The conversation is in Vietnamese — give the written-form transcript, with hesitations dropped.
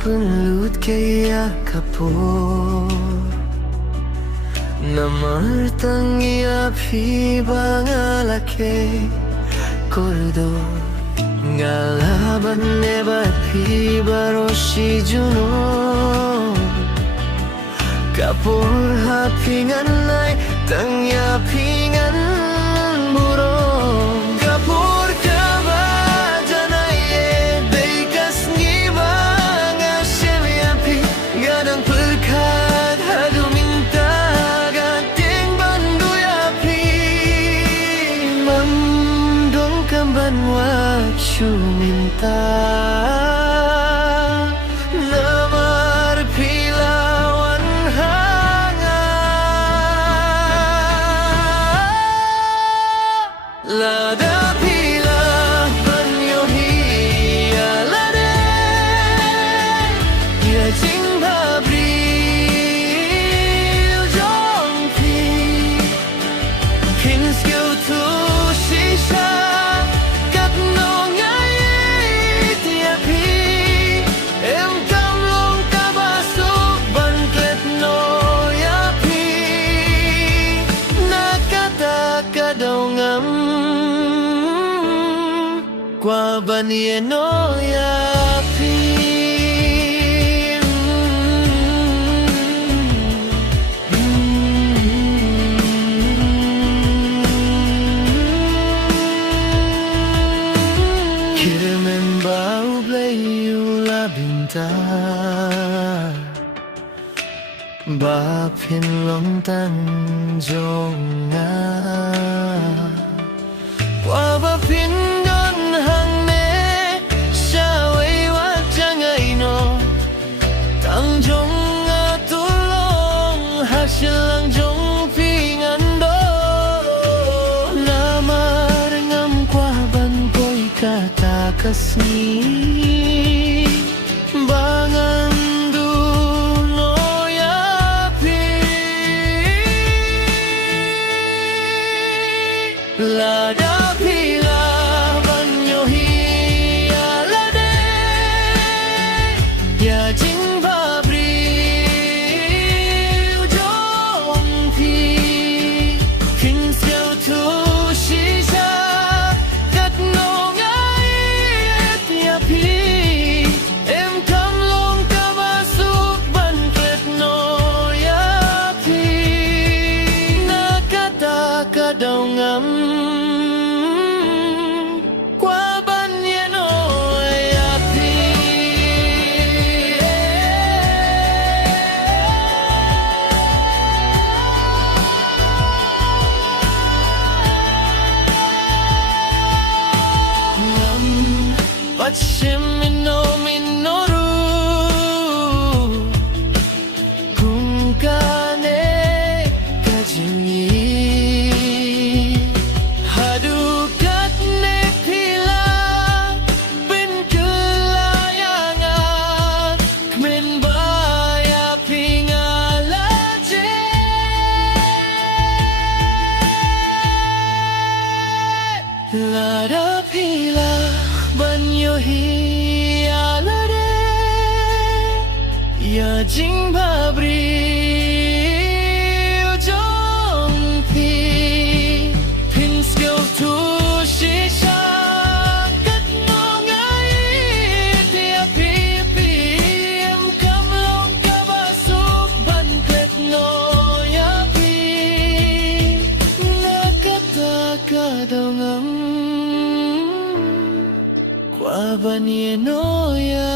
penlut kaya kapur Namar tangia pi bangalake koridor Ngalaban nebat pi baroshi juno Kapur hapingan nai tangya pingan burong Kapur kabajanai bekas ngibanga shemiapi gadang pelkat hadu minta ganting bandu yapi mamdong kamban wacu minta namar pilawan Lada pila banyo hiya lade Ya jing babri ujong pi Kins kyo tu shisha Kat no ngay tia pi Em kam long kabasuk ban klet no ya pi Nakata kadongam Kwa banieno ya pi Kirimen bau blayu la binta Bapin long tan jonga Kwa bapin Silang jong pingan do Namar ngam kwa ban boy kata kasni Bangan du no yapi Lada pila banyo hiya lade Ya jing kadongam kwa banyeno yapi Nam pachim minoru kung kane kajingi Lada pila banyo hiya lade Ya jing babri ujong pi Pinskyo tu shisha Kat no ngay tia pi pi Em kam long kabasuk ban klet no ya pi Nakata kadongam Kwa banieno ya